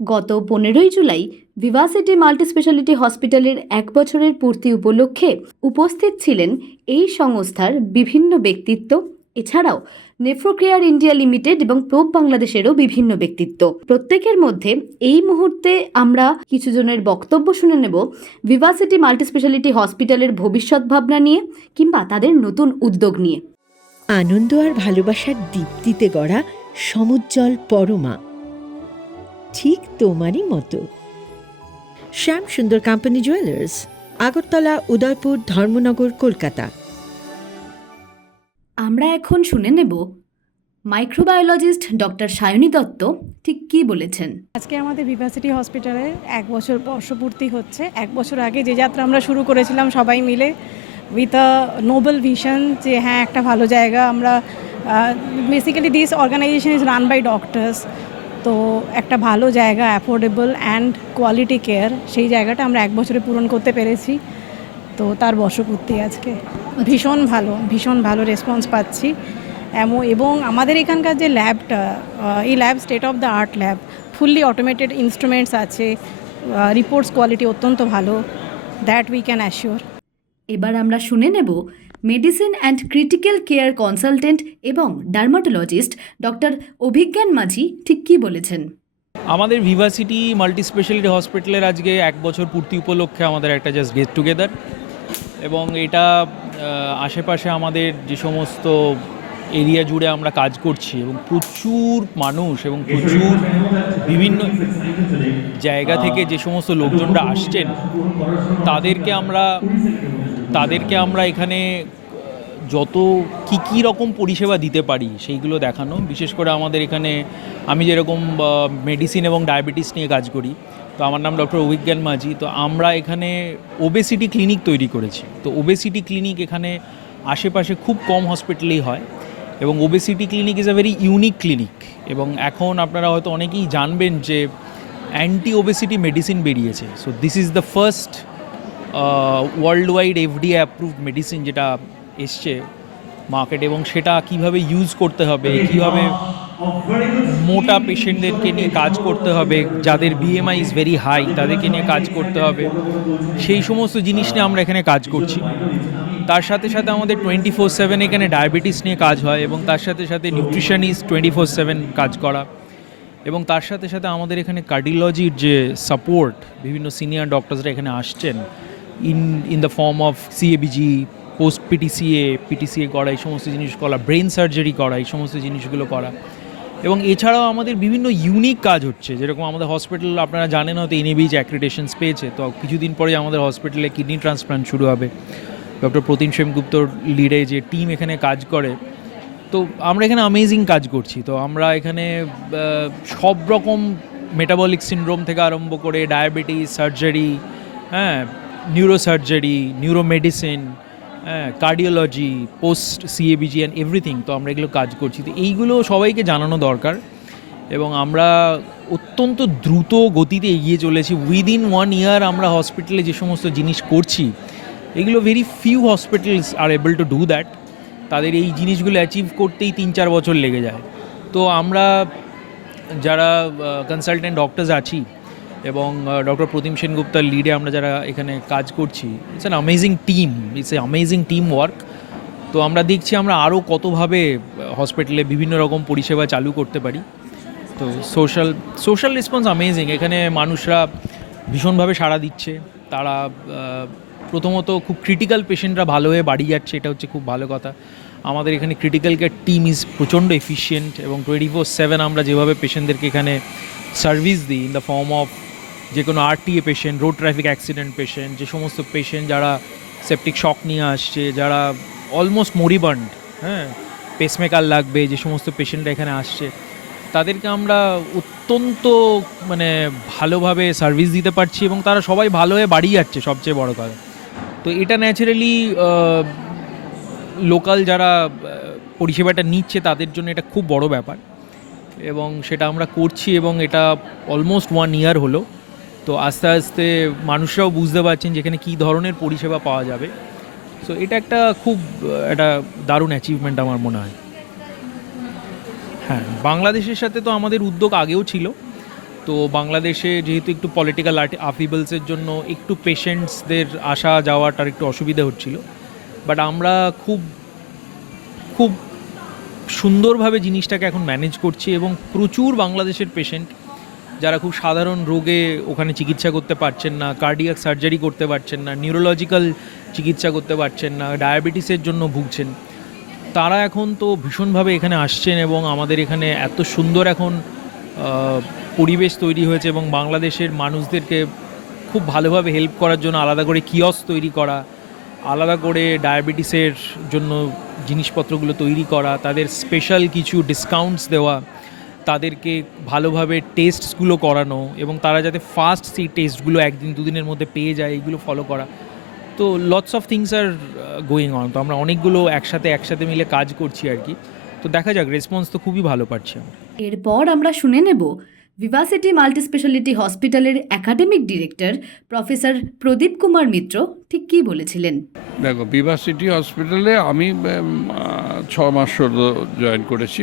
গত পনেরোই July Vivacity multi speciality হসপিটালের এক বছরের পূর্তি উপলক্ষে উপস্থিত ছিলেন এই সংস্থার বিভিন্ন ব্যক্তিত্ব। এছাড়াও নেফ্রোকেয়ার ইন্ডিয়া লিমিটেড এবং প্রোপ বাংলাদেশেরও বিভিন্ন ব্যক্তিত্ব। প্রত্যেকের মধ্যে এই মুহূর্তে আমরা কিছু জনের বক্তব্য শুনে নেব ভিভাসিটি মাল্টি স্পেশালিটি হসপিটালের ভবিষ্যৎ ভাবনা নিয়ে কিংবা তাদের নতুন উদ্যোগ নিয়ে। আনন্দ আর ভালোবাসার দীপ্তিতে গড়া সমুজ্জ্বল পরমা। ঠিক তোমারই মতো। Shyam Sundar company jewellers Agartala Udaipur Dharmanagar Kolkata. আমরা এখন শুনে নেব মাইক্রোবায়োলজিস্ট ডক্টর সায়নী দত্ত ঠিক কী বলেছেন। আজকে আমাদের ভিভাসিটি হসপিটালে এক বছর বর্ষপূর্তি হচ্ছে। এক বছর আগে যে যাত্রা আমরা শুরু করেছিলাম সবাই মিলে উইথ আ নোবেল ভিশন যে হ্যাঁ একটা ভালো জায়গা। আমরা basically this organisation is run by doctors তো একটা ভালো জায়গা অ্যাফোর্ডেবল অ্যান্ড কোয়ালিটি কেয়ার সেই জায়গাটা আমরা এক বছরে পূরণ করতে পেরেছি। তো তার বর্ষপূর্তি আজকে। ভীষণ ভালো ভীষণ ভালো রেসপন্স পাচ্ছি। এমন এবং আমাদের এখানকার যে ল্যাবটা এই lab state of the art lab fully automated instruments আছে রিপোর্টস কোয়ালিটি অত্যন্ত ভালো দ্যাট উই ক্যান অ্যাসিওর এবার আমরা শুনে নেব medicine and critical care consultant এবং ডার্মাটোলজিস্ট ডক্টর অভিজ্ঞান মাঝি ঠিক কী বলেছেন? আমাদের ভিভাসিটি মাল্টি স্পেশালিটি হসপিটালের আজকে এক বছর পূর্তি উপলক্ষে আমাদের একটা জাস্ট গেট টুগেদার এবং এটা আশেপাশে আমাদের যে সমস্ত এরিয়া জুড়ে আমরা কাজ করছি এবং প্রচুর মানুষ এবং প্রচুর বিভিন্ন জায়গা থেকে যে সমস্ত লোকজনরা আসছেন, তাদেরকে আমরা তাদেরকে আমরা এখানে যত কী কী রকম পরিষেবা দিতে পারি সেইগুলো দেখানো। বিশেষ করে আমাদের এখানে আমি যেরকম মেডিসিন এবং ডায়াবেটিস নিয়ে কাজ করি, তো আমার নাম ডক্টর অভিজ্ঞান মাঝি। তো আমরা এখানে ওবেসিটি ক্লিনিক তৈরি করেছি। তো ওবেসিটি ক্লিনিক এখানে আশেপাশে খুব কম হসপিটালেই হয় এবং obesity clinic is a very unique clinic এবং এখন আপনারা হয়তো অনেকেই জানবেন যে অ্যান্টি ওবেসিটি মেডিসিন বেরিয়েছে। So this is the first world wide FDA approved medicine যেটা এসছে মার্কেট এবং সেটা কীভাবে ইউজ করতে হবে, কীভাবে মোটা পেশেন্টদেরকে নিয়ে কাজ করতে হবে, যাদের বিএমআই ইজ ভেরি হাই তাদেরকে নিয়ে কাজ করতে হবে, সেই সমস্ত জিনিস নিয়ে আমরা এখানে কাজ করছি। তার সাথে সাথে আমাদের টোয়েন্টি ফোর সেভেন এখানে ডায়াবেটিস নিয়ে কাজ হয় এবং তার সাথে সাথে নিউট্রিশনিস্ট টোয়েন্টি ফোর সেভেন কাজ করা। এবং তার সাথে সাথে আমাদের এখানে কার্ডিওলজির যে সাপোর্ট বিভিন্ন সিনিয়র ডক্টরসরা এখানে আসছেন in in the form of CABG post PTCA PTCA করা, এই সমস্ত জিনিস করা ব্রেন সার্জারি করা, এই সমস্ত জিনিসগুলো করা। এবং এছাড়াও আমাদের বিভিন্ন ইউনিক কাজ হচ্ছে। যেরকম আমাদের হসপিটাল আপনারা জানেন হয়তো এনএবিজ অ্যাক্রিডেশনস পেয়েছে। তো কিছুদিন পরে আমাদের হসপিটালে কিডনি ট্রান্সপ্লান্ট শুরু হবে। ডক্টর প্রতিম সেনগুপ্তর লিডে যে টিম এখানে কাজ করে। তো আমরা এখানে অ্যামেজিং কাজ করছি। তো আমরা এখানে সব রকম মেটাবলিক সিনড্রোম থেকে আরম্ভ করে ডায়াবেটিস সার্জারি হ্যাঁ neurosurgery neuromedicine cardiology post CABG and everything তো আমরা এগুলো কাজ করছি। তো এইগুলো সবাইকে জানানো দরকার এবং আমরা অত্যন্ত দ্রুত গতিতে এগিয়ে চলেছি। উইদিন ওয়ান ইয়ার আমরা হসপিটালে যে সমস্ত জিনিস করছি, এগুলো very few hospitals are able to do that তাদের এই জিনিসগুলো অ্যাচিভ করতেই তিন চার বছর লেগে যায়। তো আমরা যারা কনসালটেন্ট ডক্টরস আছি এবং ডক্টর প্রতিম সেনগুপ্তার লিডে আমরা যারা এখানে কাজ করছি it's an amazing team it's a amazing team work তো আমরা দেখছি আমরা আরও কতভাবে হসপিটালে বিভিন্ন রকম পরিষেবা চালু করতে পারি। তো সোশ্যাল সোশ্যাল রেসপন্স অ্যামেজিং এখানে মানুষরা ভীষণভাবে সাড়া দিচ্ছে। তারা প্রথমত খুব ক্রিটিক্যাল পেশেন্টরা ভালো হয়ে বাড়ি যাচ্ছে, এটা হচ্ছে খুব ভালো কথা। আমাদের এখানে ক্রিটিক্যাল কেয়ার টিম ইজ প্রচণ্ড এফিশিয়েন্ট এবং টোয়েন্টি ফোর সেভেন আমরা যেভাবে পেশেন্টদেরকে এখানে সার্ভিস দিই ইন দ্য ফর্ম অফ যে কোনো RTA patient road traffic accident patient যে সমস্ত পেশেন্ট যারা সেপটিক শক নিয়ে আসছে, যারা অলমোস্ট মরিবান্ড হ্যাঁ? পেসমেকার লাগবে, যে সমস্ত পেশেন্টরা এখানে আসছে, তাদেরকে আমরা অত্যন্ত মানে ভালোভাবে সার্ভিস দিতে পারছি এবং তারা সবাই ভালো হয়ে বাড়ি যাচ্ছে সবচেয়ে বড় কথা। তো এটা ন্যাচারালি লোকাল যারা পরিষেবাটা নিচ্ছে তাদের জন্য এটা খুব বড় ব্যাপার এবং সেটা আমরা করছি এবং এটা অলমোস্ট ওয়ান ইয়ার হলো। তো আস্তে আস্তে মানুষরাও বুঝতে পারছেন যেখানে কী ধরনের পরিষেবা পাওয়া যাবে। সো এটা একটা খুব একটা দারুণ অ্যাচিভমেন্ট আমার মনে হয়। হ্যাঁ বাংলাদেশের সাথে তো আমাদের উদ্যোগ আগেও ছিল। তো বাংলাদেশে যেহেতু একটু পলিটিক্যাল আফিবলসের জন্য একটু পেশেন্টসদের আসা যাওয়াটার একটু অসুবিধা হচ্ছিল। বাট আমরা খুব খুব সুন্দরভাবে জিনিসটাকে এখন ম্যানেজ করছি এবং প্রচুর বাংলাদেশের পেশেন্ট যারা খুব সাধারণ রোগে ওখানে চিকিৎসা করতে পারছেন না কার্ডিয়াক সার্জারি করতে পারছেন না নিউরোলজিক্যাল চিকিৎসা করতে পারছেন না ডায়াবেটিসের জন্য ভুগছেন, তারা এখন তো ভীষণভাবে এখানে আসছেন এবং আমাদের এখানে এত সুন্দর এখন পরিবেশ তৈরি হয়েছে এবং বাংলাদেশের মানুষদেরকে খুব ভালোভাবে হেল্প করার জন্য আলাদা করে কিয়স তৈরি করা, আলাদা করে ডায়াবেটিসের জন্য জিনিসপত্রগুলো তৈরি করা, তাদের স্পেশাল কিছু ডিসকাউন্টস দেওয়া তাদেরকে ভালোভাবে টেস্টসগুলো করানো এবং তারা যাতে ফাস্ট সেই টেস্টগুলো একদিন দুদিনের মধ্যে পেয়ে যায় এইগুলো ফলো করা। তো lots of things are going on তো আমরা অনেকগুলো একসাথে একসাথে মিলে কাজ করছি আর কি। তো দেখা যাক রেসপন্স তো খুবই ভালো পাচ্ছি আমরা। এরপর আমরা শুনে নেব ভিভাসিটি মাল্টি স্পেশালিটি হসপিটালের academic director professor Pradip Kumar Mitra ঠিক কী বলেছিলেন? দেখো বিভা সিটি হসপিটালে আমি ছ মাস জয়েন করেছি।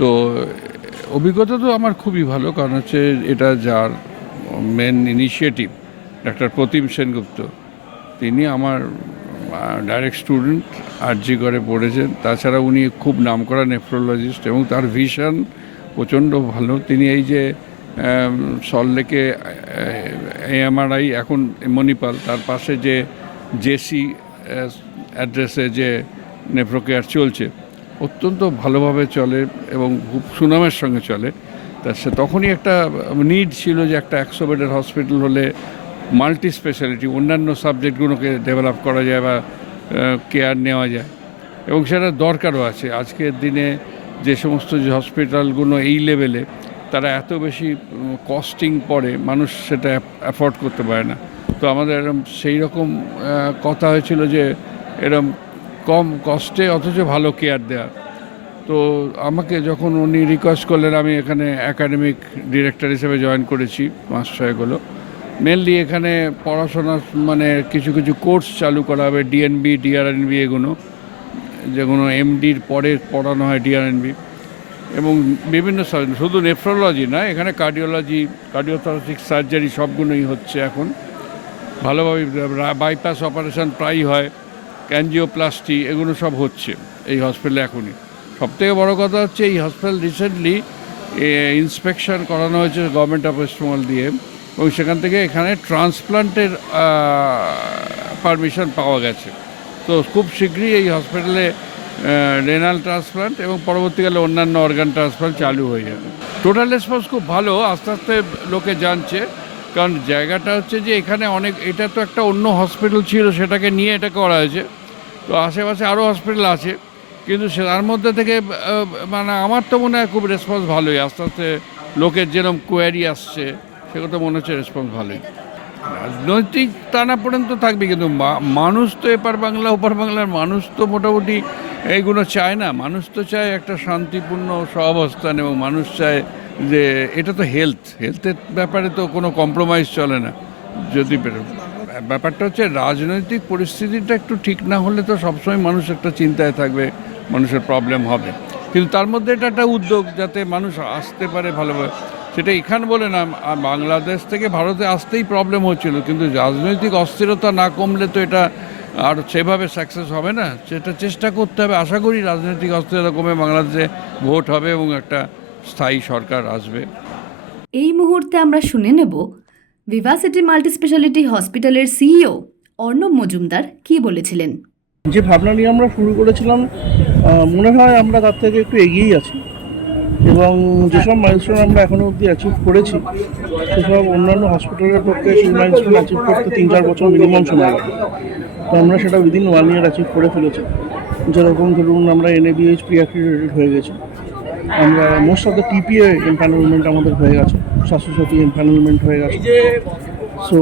তো, অভিজ্ঞতা তো আমার খুবই ভালো, কারণ হচ্ছে এটা যার main initiative doctor Pratim Sengupta. তিনি আমার ডাইরেক্ট স্টুডেন্ট আর জি করে পড়েছেন। তাছাড়া উনি খুব নামকরা নেফ্রোলজিস্ট এবং তার ভিশন প্রচণ্ড ভালো। তিনি এই যে সল্লেকে এএমআরআই এখন মণিপাল, তার পাশে যে জেসি অ্যাড্রেসে যে নেফ্রোকেয়ার চলছে অত্যন্ত ভালোভাবে চলে এবং খুব সুনামের সঙ্গে চলে। তা সে তখনই একটা নিড ছিল যে একটা একশো বেডের হসপিটাল হলে মাল্টি স্পেশালিটি অন্যান্য সাবজেক্টগুলোকে ডেভেলপ করা যায় বা কেয়ার নেওয়া যায়। এবং সেটা দরকারও আছে। আজকের দিনে যে সমস্ত যে হসপিটালগুলো এই লেভেলে তারা এত বেশি কস্টিং পড়ে, মানুষ সেটা অ্যাফোর্ড করতে পারে না। তো আমাদের এরম সেই রকম কথা হয়েছিল যে এরম কম কস্টে অথচ ভালো কেয়ার দেওয়া তো আমাকে যখন উনি রিকোয়েস্ট করলেন, আমি এখানে একাডেমিক ডিরেক্টর হিসেবে জয়েন করেছি, মাস ছয়েক হলো। মেনলি এখানে পড়াশোনা মানে কিছু কিছু কোর্স চালু করা হবে ডিএনবি ডিআরএনবি এগুলো। যেগুলো এমডির পরে পড়ানো হয় ডিআরএনবি এবং বিভিন্ন শুধু নেফ্রোলজি না, এখানে কার্ডিওলজি কার্ডিওথরাসিক সার্জারি সবগুলোই হচ্ছে এখন। ভালোভাবে বাইপাস অপারেশন প্রায়ই হয়। ক্যানজিওপ্লাস্টি এগুলো সব হচ্ছে এই হসপিটালে এখনই। সবথেকে বড় কথা হচ্ছে এই হসপিটাল রিসেন্টলি ইন্সপেকশন করানো হয়েছে গভর্নমেন্ট অফ ওয়েস্ট বেঙ্গল দিয়ে এবং সেখান থেকে এখানে ট্রান্সপ্লান্টের পারমিশন পাওয়া গেছে। তো খুব শীঘ্রই এই হসপিটালে রেনাল ট্রান্সপ্লান্ট এবং পরবর্তীকালে অন্যান্য অর্গান ট্রান্সপ্লান্ট চালু হয়ে যাবে। টোটাল রেসপন্স খুব ভালো, আস্তে আস্তে লোকে জানছে। কারণ জায়গাটা হচ্ছে যে এখানে অনেক, এটা তো একটা অন্য হসপিটাল ছিল, সেটাকে নিয়ে এটা করা হয়েছে। তো আশেপাশে আরও হসপিটাল আছে, কিন্তু সে, তার মধ্যে থেকে মানে আমার তো মনে হয় খুব রেসপন্স ভালোই। আস্তে আস্তে লোকের যেরকম কোয়ারি আসছে সেগুলো তো মনে হচ্ছে রেসপন্স ভালোই। রাজনৈতিক টানা পর্যন্ত থাকবে, কিন্তু মানুষ তো এপার বাংলা, ওপার বাংলার মানুষ তো মোটামুটি এইগুলো চায় না। মানুষ তো চায় একটা শান্তিপূর্ণ সহাবস্থান এবং মানুষ চায় যে এটা তো হেলথ হেলথের ব্যাপারে তো কোনো কম্প্রোমাইজ চলে না। যদি ব্যাপারটা হচ্ছে রাজনৈতিক পরিস্থিতিটা একটু ঠিক না হলে তো সবসময় মানুষ একটা চিন্তায় থাকবে, মানুষের প্রবলেম হবে। কিন্তু তার মধ্যে এটা একটা উদ্যোগ যাতে মানুষ আসতে পারে ভালোভাবে। সেটা এখানে বলে না বাংলাদেশ থেকে ভারতে আসতেই প্রবলেম হচ্ছিল, কিন্তু রাজনৈতিক অস্থিরতা না কমলে তো এটা আর সেভাবে সাকসেস হবে না। সেটা চেষ্টা করতে হবে। আশা করি রাজনৈতিক অস্থিরতা কমে, বাংলাদেশে ভোট হবে এবং একটা স্থায়ী সরকার আসবে। এই মুহূর্তে আমরা শুনে নেব ভিভাসিটি মাল্টি স্পেশালিটি হসপিটালের সিইও অর্ণব মজুমদার কী বলেছিলেন। যে ভাবনা নিয়ে আমরা শুরু করেছিলাম মনে হয় আমরা তার থেকে একটু এগিয়েই আছি। এবং যেসব মাইলস্টোন আমরা এখনও অবধি অ্যাচিভ করেছি সেসব অন্যান্য হসপিটালের পক্ষে সেই মাইলস্টোন অ্যাচিভ করতে তিন চার বছর মিনিমাম সময় লাগে। তো আমরা সেটা উইদিন ওয়ান ইয়ার অ্যাচিভ করে ফেলেছি। যেরকম ধরুন আমরা এনএবিএইচ প্রি অ্যাক্রিডেটেড হয়ে গেছি। আমরা most of the TPA empanelment আমাদের হয়ে গেছে স্বাস্থ্যসাথী এমপ্যানেলমেন্ট হয়ে গেছে। সো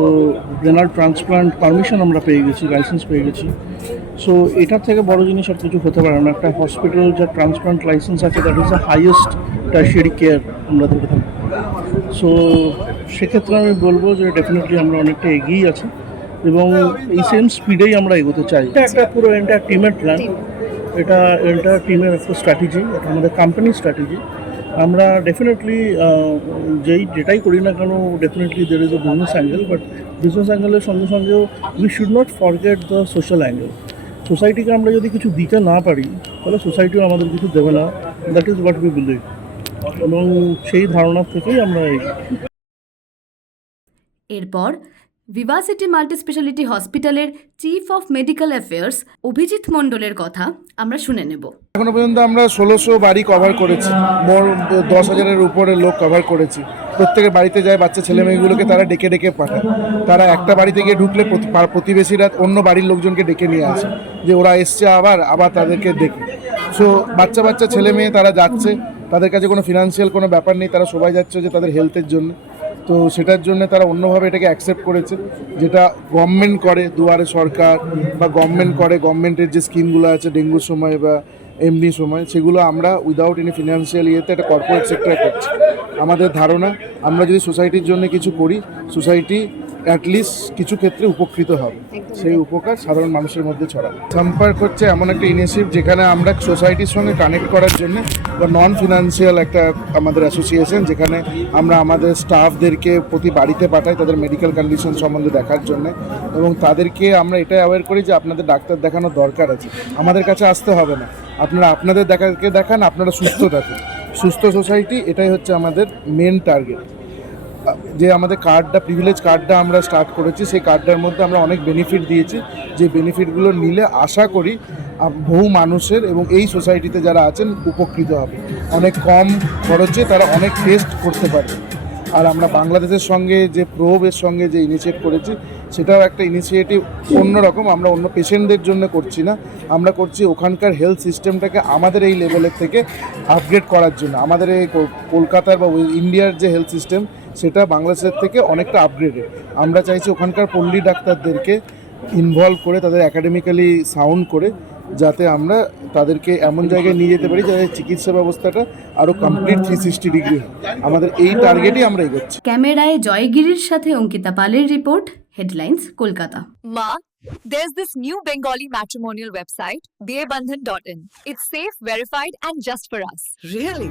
রেনাল ট্রান্সপ্লান্ট পারমিশন আমরা পেয়ে গেছি লাইসেন্স পেয়ে গেছি। সো এটার থেকে বড় জিনিস আর কিছু হতে পারে না। একটা হসপিটাল যা ট্রান্সপ্লান্ট লাইসেন্স আছে that is the highest tertiary care আমরা দেখে থাকি। সো সেক্ষেত্রে আমি বলব যে ডেফিনেটলি আমরা অনেকটা এগিয়েই আছি এবং এই সেম স্পিডেই আমরা এগোতে চাই। এটা একটা পুরো এন্টার টিমের প্ল্যান এটা এন্টার টিমের একটা স্ট্র্যাটেজি এটা আমাদের কোম্পানির স্ট্র্যাটেজি আমরা ডেফিনেটলি যেই যেটাই করি না কেন definitely there is a business angle but business অ্যাঙ্গেলের সঙ্গে সঙ্গেও we should not forget the social angle সোসাইটিকে আমরা যদি কিছু দিতে না পারি, তাহলে সোসাইটিও আমাদের কিছু দেবে না। That is what we believe এবং সেই ধারণা থেকেই আমরা এরপর ভিভাসিটি মাল্টি স্পেশালিটি হসপিটালের chief of medical affairs Abhijit মণ্ডলের কথা আমরা শুনে নেব। এখনও পর্যন্ত আমরা ষোলোশো বাড়ি কভার করেছি। মোর দশ হাজারের উপরে লোক কভার করেছি। প্রত্যেকের বাড়িতে যায়, বাচ্চা, ছেলে মেয়েগুলোকে তারা ডেকে ডেকে পাঠায়। তারা একটা বাড়িতে গিয়ে ঢুকলে প্রতিবেশীরা অন্য বাড়ির লোকজনকে ডেকে নিয়ে আসে। যে ওরা এসছে আবার আবার তাদেরকে ডেকে সো বাচ্চা বাচ্চা, ছেলে, মেয়ে তারা যাচ্ছে। তাদের কাছে কোনো ফিনান্সিয়াল কোনো ব্যাপার নেই। তারা সবাই যাচ্ছে যে তাদের হেলথের জন্য। তো সেটার জন্য তারা অন্যভাবে এটাকে অ্যাকসেপ্ট করেছে, যেটা গভর্নমেন্ট করে দুয়ারে সরকার বা গভর্নমেন্ট করে গভর্নমেন্টের যে স্কিমগুলো আছে ডেঙ্গুর সময় বা এমনি সময়, সেগুলো আমরা উইদাউট এনি ফিনান্সিয়াল ইয়েতে একটা কর্পোরেট সেক্টরে করছি। আমাদের ধারণা, আমরা যদি সোসাইটির জন্য কিছু করি সোসাইটি অ্যাটলিস্ট কিছু ক্ষেত্রে উপকৃত হবে। সেই উপকার সাধারণ মানুষের মধ্যে ছড়া সম্পর্ক হচ্ছে এমন একটা ইনিশিয়েটিভ যেখানে আমরা সোসাইটির সঙ্গে কানেক্ট করার জন্য বা নন ফিনান্সিয়াল একটা আমাদের অ্যাসোসিয়েশন যেখানে আমরা আমাদের স্টাফদেরকে প্রতি বাড়িতে পাঠাই তাদের মেডিকেল কন্ডিশন সম্বন্ধে দেখার জন্য এবং তাদেরকে আমরা এটাই অ্যাওয়ার করি যে আপনাদের ডাক্তার দেখানোর দরকার আছে। আমাদের কাছে আসতে হবে না। আপনারা আপনাদের দেখাকে দেখান আপনারা সুস্থ থাকেন। সুস্থ সোসাইটি এটাই হচ্ছে আমাদের মেন টার্গেট যে আমাদের কার্ডটা প্রিভিলেজ কার্ডটা আমরা স্টার্ট করেছি, সেই কার্ডটার মধ্যে আমরা অনেক বেনিফিট দিয়েছি। যে বেনিফিটগুলো নিলে আশা করি বহু মানুষের এবং এই সোসাইটিতে যারা আছেন উপকৃত হবে। অনেক কম খরচে তারা অনেক টেস্ট করতে পারবে। আর আমরা বাংলাদেশের সঙ্গে যে প্রোবের সঙ্গে যে ইনিশিয়েট করেছি, সেটাও একটা ইনিশিয়েটিভ অন্যরকম। আমরা অন্য পেশেন্টদের জন্য করছি না। আমরা করছি ওখানকার হেলথ সিস্টেমটাকে আমাদের এই লেভেলের থেকে আপগ্রেড করার জন্য। আমাদের এই কলকাতার বা ইন্ডিয়ার যে হেলথ সিস্টেম সেটা বাংলাদেশের থেকে অনেকটা আপগ্রেডেড আমরা চাইছি ওখানকার পল্লী ডাক্তারদেরকে ইনভলভ করে তাদের একাডেমিক্যালি সাউন্ড করে যাতে আমরা তাদেরকে এমন জায়গায় নিয়ে যেতে পারি যাতে চিকিৎসা ব্যবস্থাটা আরও কমপ্লিট থ্রি সিক্সটি ডিগ্রি হয় আমাদের এই টার্গেটই আমরা এগোচ্ছি ক্যামেরায় জয়গিরির সাথে অঙ্কিতা পালের report headlines Kolkata Ma, there's this new Bengali matrimonial website, dearbandhan.in. It's safe, verified, and just for us. Really?